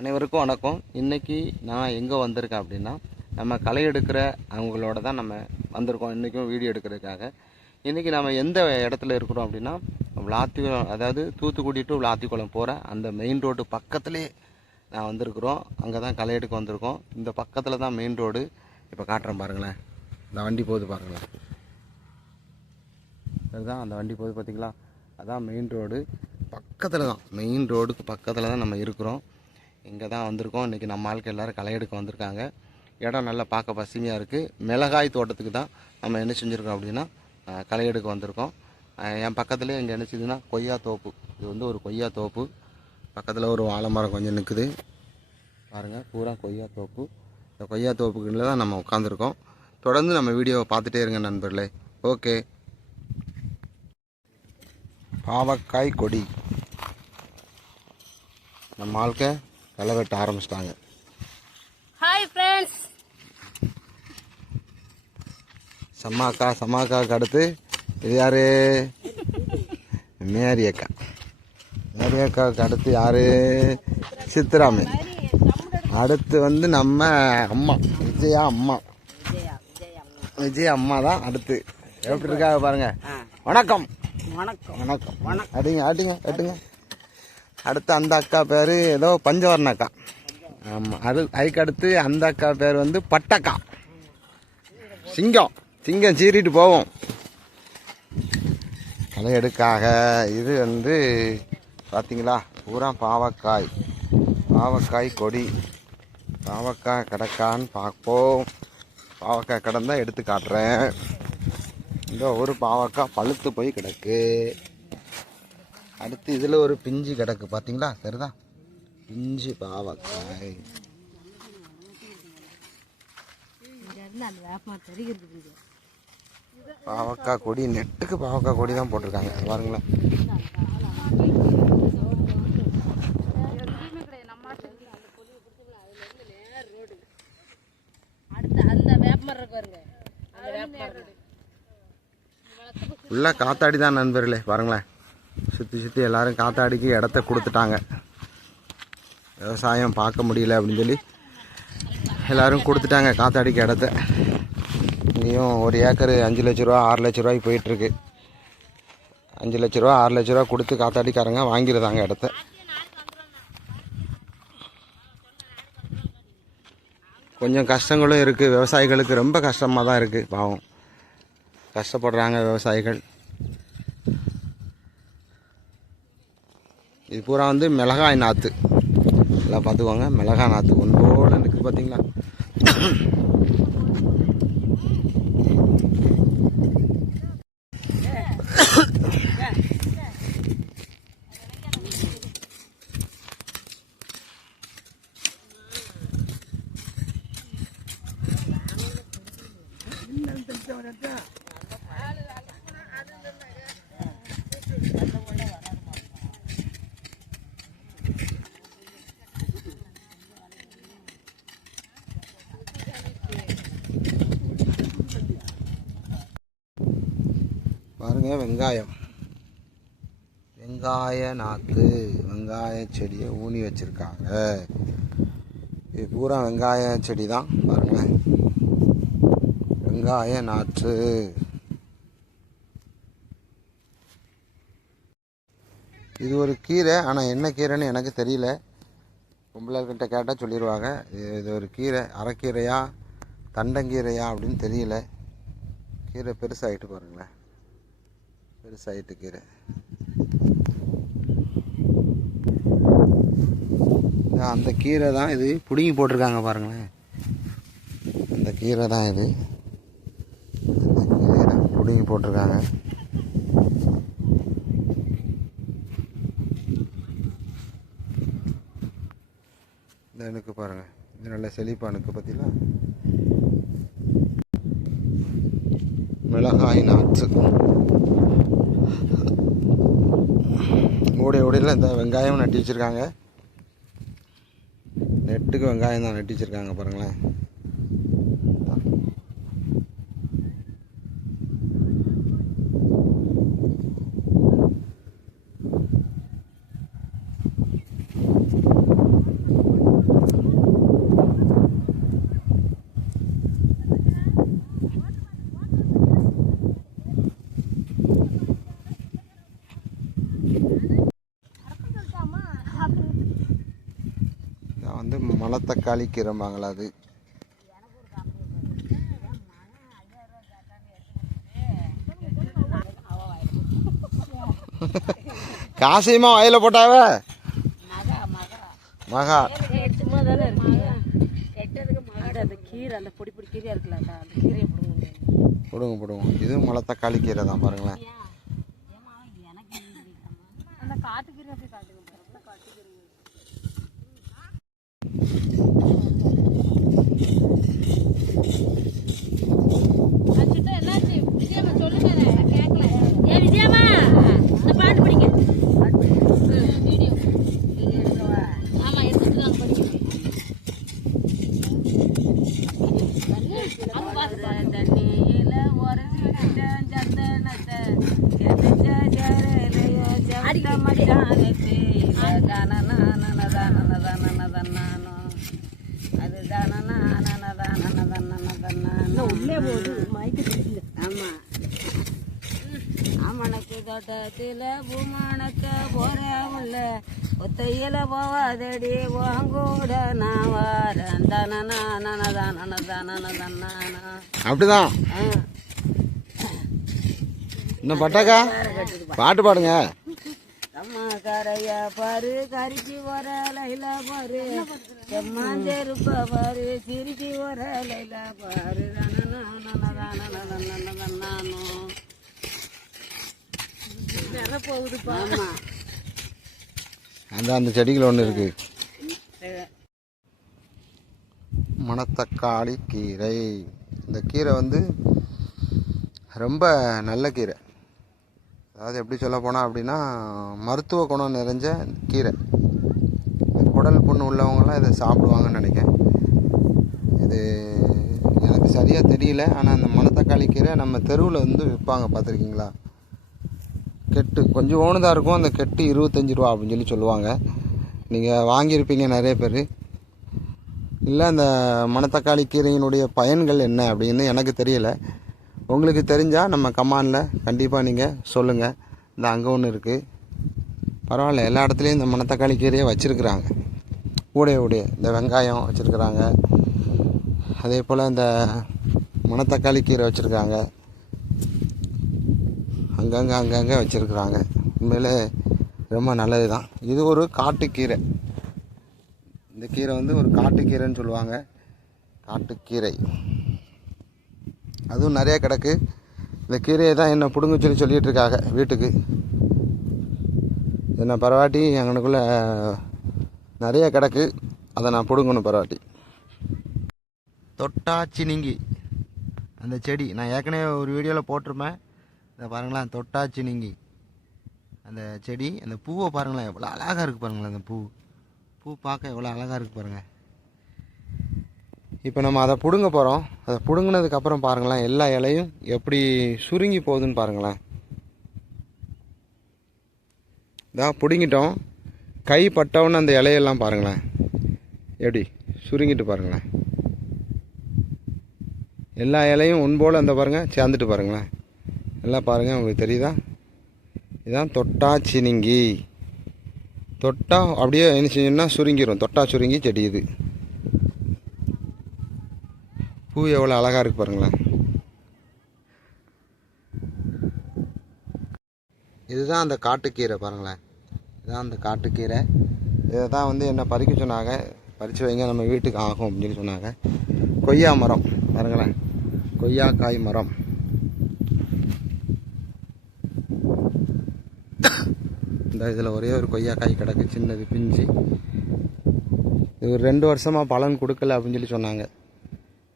அனைவருக்கும் வணக்கம். இன்றைக்கி நான் எங்கே வந்திருக்கேன் அப்படின்னா, நம்ம களை எடுக்கிற அவங்களோட தான் நம்ம வந்திருக்கோம் இன்றைக்கும் வீடியோ எடுக்கிறதுக்காக. இன்றைக்கி நம்ம எந்த இடத்துல இருக்கிறோம் அப்படின்னா, விளாத்திக்குளம், அதாவது தூத்துக்குடி டு விளாத்திக்குளம் போகிற அந்த மெயின் ரோடு பக்கத்துலேயே நான் வந்திருக்கிறோம். அங்கே தான் களை எடுக்க வந்திருக்கோம். இந்த பக்கத்தில் தான் மெயின் ரோடு. இப்போ காட்டுறேன் பாருங்களேன். இந்த வண்டி போகுது பாருங்களேன். அதுதான் அந்த வண்டி போகுது பார்த்தீங்களா? அதான் மெயின் ரோடு பக்கத்தில் தான், மெயின் ரோடுக்கு பக்கத்தில் தான் நம்ம இருக்கிறோம். இங்கே தான் வந்திருக்கோம். இன்றைக்கி நம்ம ஆளுக்கு எல்லோரும் களை எடுக்க வந்திருக்காங்க. இடம் நல்லா பார்க்க பசுமையாக இருக்குது. மிளகாய் தோட்டத்துக்கு தான் நம்ம என்ன செஞ்சுருக்கோம் அப்படின்னா, களை எடுக்க வந்திருக்கோம். என் பக்கத்துலேயே இங்கே என்ன செய்யுதுன்னா கொய்யா தோப்பு. இது வந்து ஒரு கொய்யா தோப்பு. பக்கத்தில் ஒரு வாழை மரம் கொஞ்சம் நிற்குது பாருங்கள். பூரா கொய்யா தோப்பு. இந்த கொய்யா தோப்புக்குள்ளே தான் நம்ம உட்காந்துருக்கோம். தொடர்ந்து நம்ம வீடியோவை பார்த்துட்டே இருங்க நண்பர்களே. ஓகே. பாவக்காய் கொடி நம்ம ஆளுக்க களை வெட்ட ஆரம்பிச்சிட்டாங்க. Hi friends. சம்மாக்காவுக்கு அடுத்து இது யாரு? மேரி அக்காவுக்கு அடுத்து யாரு? சித்ராமே. அடுத்து வந்து நம்ம அம்மா விஜயா அம்மா தான் அடுத்து. எப்படி இருக்காங்க பாருங்க. வணக்கம் வணக்கம் வணக்கம் வணக்கம். அடிங்க. அடுத்து அந்த அக்கா பேர் ஏதோ பஞ்சவர்ண அக்கா. ஆமாம். அதுக்கு அடுத்து அந்த அக்கா பேர் வந்து பட்டக்கா. சிங்கம் சீறிட்டு போவோம் களை எடுக்காக. இது வந்து பார்த்தீங்களா, பூரா பாவக்காய் கொடி. பாவக்காய் கிடக்கான்னு பார்ப்போம். பாவக்காய் கிடந்தா எடுத்து காட்டுறேன். இந்த ஒரு பாவக்காய் பழுத்து போய் கிடக்கு. அடுத்து இதில் ஒரு பிஞ்சு கிடக்கு பார்த்தீங்களா? சரிதான், பிஞ்சு பாவக்காய். பாவக்காய் கொடி, நெட்டுக்கு பாவக்காய் கொடி தான் போட்டிருக்காங்க பாருங்களேன். ஃபுல்லாக காத்தாடி தான் நண்பர்களே. பாருங்களேன், சுற்றி எல்லோரும் காத்தாடிக்கு இடத்த கொடுத்துட்டாங்க. விவசாயம் பார்க்க முடியல அப்படின்னு சொல்லி எல்லோரும் கொடுத்துட்டாங்க காத்தாடிக்கு இடத்த. இங்கேயும் ஒரு ஏக்கர் 5 லட்ச ரூபா 6 லட்ச ரூபாய்க்கு போயிட்டுருக்கு. 5 லட்ச ரூபா 6 லட்ச ரூபா கொடுத்து காத்தாடிக்காரங்க வாங்கிடுறாங்க இடத்த. கொஞ்சம் கஷ்டங்களும் இருக்குது விவசாயிகளுக்கு. ரொம்ப கஷ்டமாக தான் இருக்குது. பாவம் கஷ்டப்படுறாங்க விவசாயிகள். இது பூரா வந்து மிளகாய் நாற்று. எல்லாம் பார்த்துக்கோங்க, மிளகாய் நாற்று ஒன்றோடு இருக்குது பார்த்தீங்களா? பாருங்க, வெங்காய நாற்று, வெங்காய செடியை ஊனி வச்சிருக்காங்க. இது பூரா வெங்காய செடி தான் பாருங்களேன். வெங்காய நாற்று. இது ஒரு கீரை, ஆனால் என்ன கீரைன்னு எனக்கு தெரியல. பொம்பளைகிட்ட கேட்டால் சொல்லிடுவாங்க. இது ஒரு கீரை, அரைக்கீரையா தண்டங்கீரையா அப்படின்னு தெரியல. கீரை பெருசாகிட்டு பாருங்களேன், பெருசாகிட்டு கீரை. அந்த கீரை தான் இது. பிடுங்கி போட்டிருக்காங்க பாருங்களேன். அந்த கீரை தான் இது. அந்த கீரை தான் பிடுங்கி போட்டிருக்காங்க. இந்த அணுக்கு பாருங்கள், இது நல்ல செழிப்பு அணுக்கு பார்த்தீங்களா? மிளகாய் நாற்று. ஓடையில் இந்த வெங்காயம் நட்டி வச்சுருக்காங்க. நெட்டுக்கு வெங்காயம் தான் நட்டி வச்சுருக்காங்க பாருங்களேன். வந்து மணத்தக்காளி கீரைம்பாங்களா அது. காசையுமா வயலில் போட்டாவ மகா போடுங்க. இதுவும் மணத்தக்காளி கீரை தான் பாருங்களேன். தோட்டத்தில் பூமானத்தை போற உள்ள ஒத்தையில போவாதடி வாங்கூட நான் வாரேன். அப்படிதான். இன்னும் பட்டாக்கா பாட்டு பாடுங்க. அம்மா கரையா பாரு கரிச்சி வர லைல பாரு செம்மாஞ்செருப்ப பாரு சிரிச்சி வர லைல பாரு அந்த செடிகள் ஒன்று இருக்கு. மணத்தக்காளி கீரை. இந்த கீரை வந்து ரொம்ப நல்ல கீரை. அதாவது எப்படி சொல்ல போனால் அப்படின்னா மருத்துவ குணம் நிறைஞ்ச கீரை. குடல் புண்ணு உள்ளவங்களாம் இதை சாப்பிடுவாங்கன்னு நினைக்கிறேன். இது எனக்கு சரியாக தெரியல. ஆனால் அந்த மணத்தக்காளி கீரை நம்ம தெருவில் வந்து விற்பாங்க, பார்த்துருக்கீங்களா? கெட்டு கொஞ்சம் ஓணுதாக இருக்கும். அந்த கெட்டு 25 ரூபா அப்படின்னு சொல்லுவாங்க. நீங்கள் வாங்கியிருப்பீங்க நிறைய பேர். இல்லை அந்த மணத்தக்காளி கீரையினுடைய பயன்கள் என்ன அப்படின்னு எனக்கு தெரியலை. உங்களுக்கு தெரிஞ்சால் நம்ம கமெண்டில் கண்டிப்பாக நீங்கள் சொல்லுங்கள். இந்த அங்கே ஒன்று இருக்குது, பரவாயில்ல. எல்லா இடத்துலையும் இந்த மணத்தக்காளி கீரையை வச்சுருக்குறாங்க. ஊடைய இந்த வெங்காயம் வச்சுருக்குறாங்க. அதே போல் இந்த மணத்தக்காளி கீரை வச்சுருக்காங்க. அங்கங்கே வச்சுருக்குறாங்க. உண்மையிலே ரொம்ப நல்லது தான். இது ஒரு காட்டுக்கீரை. இந்த கீரை வந்து ஒரு காட்டுக்கீரைன்னு சொல்லுவாங்க. காட்டுக்கீரை அதுவும் நிறைய கிடக்கு. இந்த கீரையை தான் என்ன பிடுங்க சொல்லிகிட்டு இருக்காங்க வீட்டுக்கு. என்ன பரவாட்டி அங்கனுக்குள்ளே நிறைய கிடக்கு, அதை நான் பிடுங்கணும் பரவாட்டி. தொட்டாச்சினிங்கி அந்த செடி நான் ஏற்கனவே ஒரு வீடியோவில் போட்டிருப்பேன். இதை பாருங்களேன், தொட்டாச்சினிங்கி அந்த செடி. அந்த பூவை பாருங்களேன், எவ்வளோ அழகாக இருக்குது பாருங்களேன். அந்த பூ பார்க்க எவ்வளோ அழகாக இருக்குது பாருங்கள். இப்போ நம்ம அதை பிடுங்க போகிறோம். அதை பிடுங்கினதுக்கப்புறம் பாருங்களேன், எல்லா இலையும் எப்படி சுருங்கி போகுதுன்னு பாருங்களேன். இதான் பிடுங்கிட்டோம். கை பட்டவுன்னு அந்த இலையெல்லாம் பாருங்களேன் எப்படி சுருங்கிட்டு பாருங்களேன். எல்லா இலையும் ஒன்போல் அந்த பாருங்கள் சேர்ந்துட்டு பாருங்களேன். எல்லாம் பாருங்கள், உங்களுக்கு தெரியுதா? இதுதான் தொட்டாச்சினிங்கி. தொட்டா அப்படியே என்ன செஞ்சோம்னா சுருங்கிடும். தொட்டா சுருங்கி செடி இது. பூ எவ்வளோ அழகாக இருக்குது பாருங்களேன். இதுதான் அந்த காட்டுக்கீரை பாருங்களேன். இதுதான் அந்த காட்டுக்கீரை. இதை தான் வந்து என்ன பறிக்க சொன்னாங்க. பறித்து வைங்க, நம்ம வீட்டுக்கு ஆகும் அப்படின்னு சொன்னாங்க. கொய்யா மரம் பாருங்களேன், கொய்யாக்காய் மரம். இந்த இதில் ஒரே ஒரு கொய்யாக்காய் கிடக்கு, சின்னது பிஞ்சு. இது ஒரு 2 வருஷமாக பலன் கொடுக்கல அப்படின்னு சொன்னாங்க.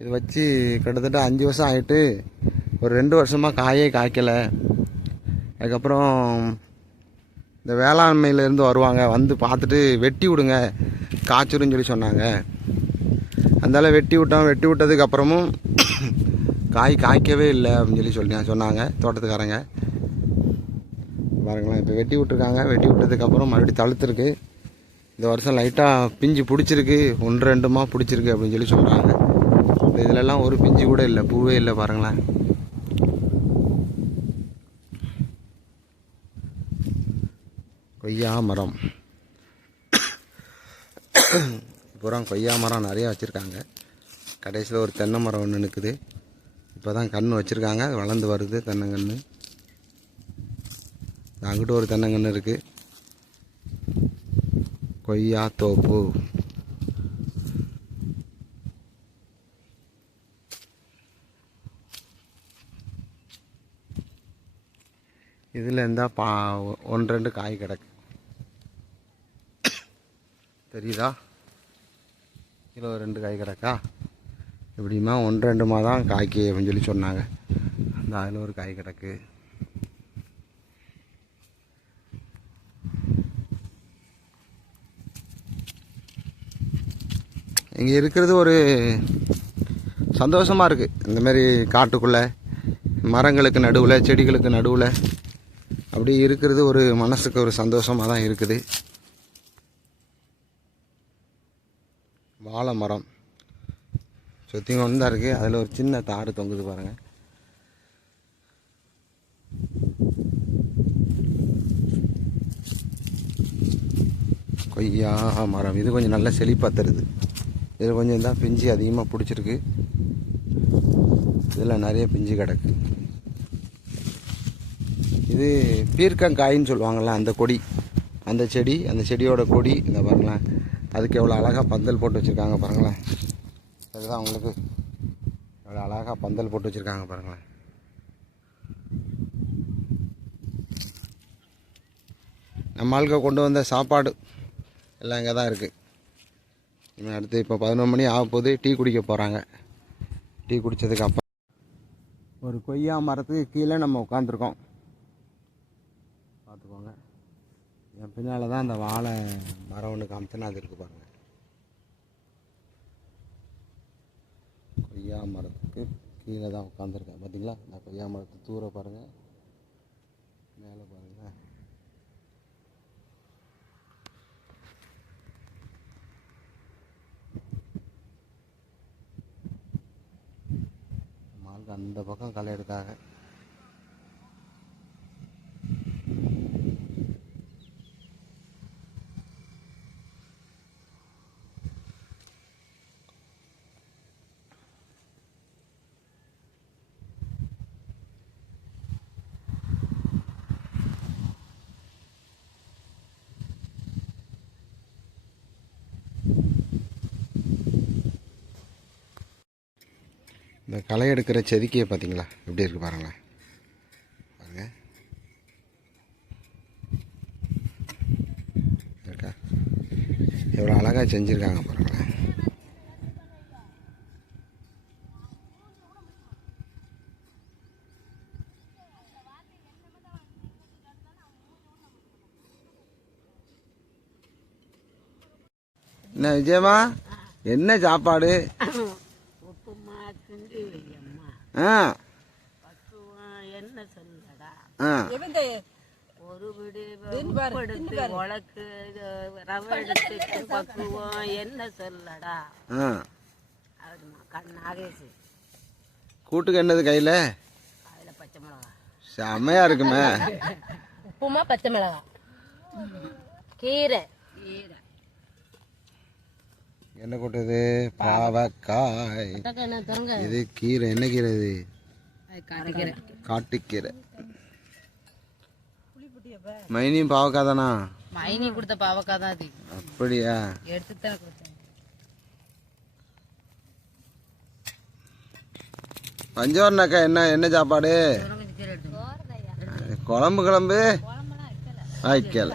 இது வச்சு கிட்டத்தட்ட 5 வருஷம் ஆகிட்டு ஒரு 2 வருஷமாக காயே காய்க்கலை. அதுக்கப்புறம் இந்த வேளாண்மையிலேருந்து வருவாங்க, வந்து பார்த்துட்டு வெட்டி விடுங்க காய்ச்சிருன்னு சொன்னாங்க. அதனால் வெட்டி விட்டதுக்கப்புறமும் காய்க்கவே இல்லை அப்படின்னு சொன்னாங்க தோட்டத்துக்காரங்க. பாருங்களேன், இப்போ வெட்டி விட்டுருக்காங்க. வெட்டி விட்டதுக்கப்புறம் மறுபடியும் தழுத்துருக்கு. இந்த வருஷம் லைட்டாக பிஞ்சு பிடிச்சிருக்கு, 1-2 பிடிச்சிருக்கு அப்படின்னு சொல்கிறாங்க. இதிலெல்லாம் ஒரு பிஞ்சு கூட இல்லை, பூவே இல்லை பாருங்களேன். கொய்யா மரம். பூரா கொய்யா மரம் நிறையா வச்சுருக்காங்க. கடைசியில் ஒரு தென்னை மரம் ஒன்று நிற்குது. இப்போ தான் கன்று வச்சுருக்காங்க, வளர்ந்து வருது தென்னங்கன்று. அங்கிட்ட ஒரு தென்னங்கன்று இருக்குது. கொய்யா தோப்பு. இதில் இருந்தால் 1-2 காய் கிடக்கு, தெரியுதா? கிலோ 2 காய் கிடக்கா? எப்படிமா 1-2 தான் காய்க்கு அப்படின்னு சொல்லி சொன்னாங்க. அந்த அதில் ஒரு காய் கிடக்கு. இங்கே இருக்கிறது ஒரு சந்தோஷமாக இருக்குது. இந்தமாரி காட்டுக்குள்ளே மரங்களுக்கு நடுவில் செடிகளுக்கு நடுவில் அப்படி இருக்கிறது ஒரு மனசுக்கு ஒரு சந்தோஷமாக தான் இருக்குது. வாழை மரம் சுற்றி கொண்டு தான் இருக்குது. அதில் ஒரு சின்ன தாடு தொங்குது பாருங்கள். கொய்யா மரம் இது கொஞ்சம் நல்லா செழிப்பாக தருது. இதில் கொஞ்சம் தான் பிஞ்சு அதிகமாக பிடிச்சிருக்கு. இதில் நிறைய பிஞ்சு கிடக்கு. இது பீர்க்கங்காயின்னு சொல்லுவாங்கள்ல, அந்த கொடி, அந்த செடி, அந்த செடியோட கொடி இந்த பாருங்களேன். அதுக்கு எவ்வளோ அழகாக பந்தல் போட்டு வச்சுருக்காங்க பாருங்களேன். அதுதான் உங்களுக்கு எவ்வளோ அழகாக பந்தல் போட்டு வச்சுருக்காங்க பாருங்களேன். நம்ம ஆளுக்க கொண்டு வந்த சாப்பாடு எல்லாம் இங்கே தான் இருக்குது. அடுத்து இப்போ 11 மணி ஆக போகுது. டீ குடிக்க போகிறாங்க. டீ குடித்ததுக்கு அப்புறம் ஒரு கொய்யா மரத்துக்கு கீழே நம்ம உட்காந்துருக்கோம். பார்த்துக்கோங்க, என் பின்னால் தான் அந்த வாழை மரம் ஒன்று காமிச்சேன்னா அது இருக்குது பாருங்கள். கொய்யா மரத்துக்கு கீழே தான் உட்காந்துருக்கேன். பார்த்தீங்களா? நான் கொய்யா மரத்து தூர பாருங்கள், மேலே பாருங்கள். அந்த பக்கம் களை எடுக்காக இந்த களை எடுக்கிற செதுக்கியை பார்த்தீங்களா எப்படி இருக்குது பாருங்களேன். பாருங்கள், இருக்கா? எவ்வளோ அழகாக செஞ்சுருக்காங்க பாருங்களேன். என்ன விஜயமா, என்ன சாப்பாடு? என்ன சொல்லடா, ஒரு விடு உலக்கு ரவை எடுத்து பக்குவம் என்ன சொல்லடா. நாகேஷ் கூட்டுக்கு என்னது கையில்? அதில் பச்சை மிளகா செம்மையா இருக்குமே. உப்புமா, பச்சை மிளகா, கீரை. என்ன கூட்டுது? பாவக்காய். இது கீரை. என்ன கீரை இது? காட்டுக்கீரை. மைனியும் பாவக்காய் தானா? மைனி கொடுத்த பாவக்காய் தான் அது. அப்படியா? எடுத்து பஞ்சவர்ணக்கா என்ன என்ன சாப்பாடு? குழம்பு வைக்கல.